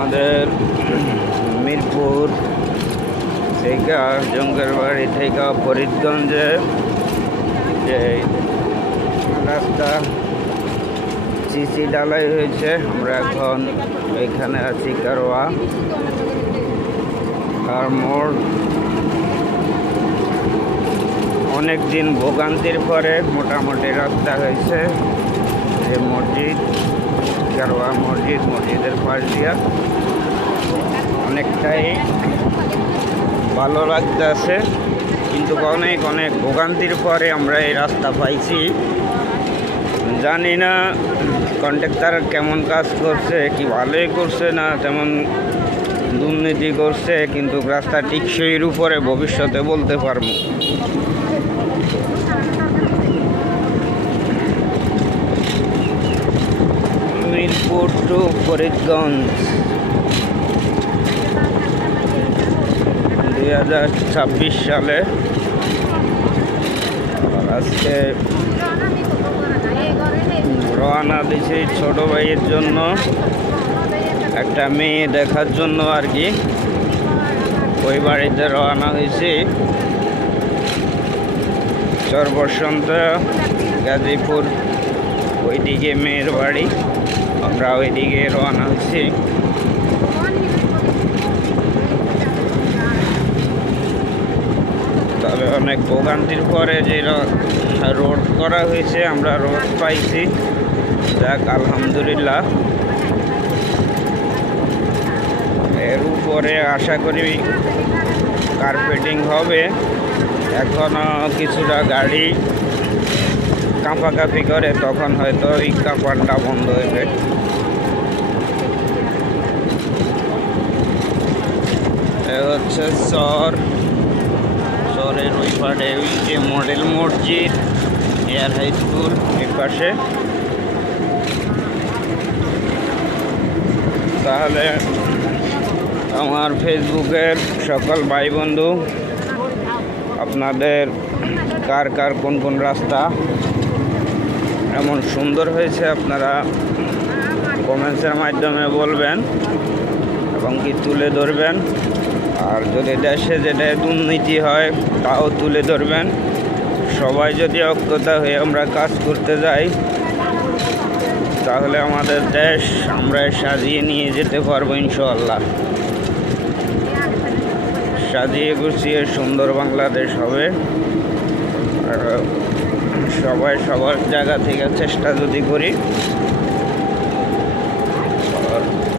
আমাদের মিরপুর থেকে জঙ্গের বাড়ি থেকে ফরিদগঞ্জে যে রাস্তা সিসি ঢালাই হয়েছে। আমরা এখন এখানে আছি কারওয়া আর মোড়। অনেক দিন ভোগান্তির পরে মোটামুটি রাস্তা হয়েছে। যে মসজিদ কারওয়া মসজিদ, মসজিদের পাশ দিয়া অনেকটাই ভালো লাগতেছে, কিন্তু অনেক অনেক ভোগান্তির পরে আমরা এই রাস্তা পাইছি। জানি না কন্ট্রাক্টর কেমন কাজ করছে, কি ভালোই করছে না তেমন দুর্নীতি করছে, কিন্তু রাস্তা টিকসইয়ের উপরে ভবিষ্যতে বলতে পারবো। মিরপুর টু ফরিদগঞ্জ 2026 সালে আজকে রওনা দিয়েছি ছোট ভাইয়ের জন্য, একটা মেয়ে দেখার জন্য আর কি। ওই বাড়িতে রওনা হয়েছি চরবসন্ত গাজীপুর, ওইদিকে মেয়ের বাড়ি। আমরা ওইদিকে রওনা হয়েছি। তবে অনেক ভোগান্তির পরে যে রোড করা হয়েছে, আমরা রোড পাইছি, যাক আলহামদুলিল্লাহ। এর উপরে আশা করি কার্পেটিং হবে। এখনো কিছুটা গাড়ি কাঁপাকাঁপি করে, তখন হয়তো এই কাঁপানটা বন্ধ হইবে। এ হচ্ছে শহরের ওই পাড়ে ওই যে মডেল মসজিদ, এয়ার হাই স্কুল এর পাশে। তাহলে আমার ফেসবুকের সকল ভাই বন্ধু, আপনাদের কার কার কোন কোন রাস্তা এমন সুন্দর হয়েছে আপনারা কমেন্টসের মাধ্যমে বলবেন এবং কি তুলে ধরবেন। আর যদি দেশে যেটা দুর্নীতি হয় তাও তুলে ধরবেন। সবাই যদি ঐক্যতা হয়ে আমরা কাজ করতে যাই, তাহলে আমাদের দেশ আমরা সাজিয়ে নিয়ে যেতে পারবো ইনশাআল্লাহ। সাজিয়ে গুছিয়ে সুন্দর বাংলাদেশ হবে। আর সবাই সবার জায়গা থেকে চেষ্টা যদি করি,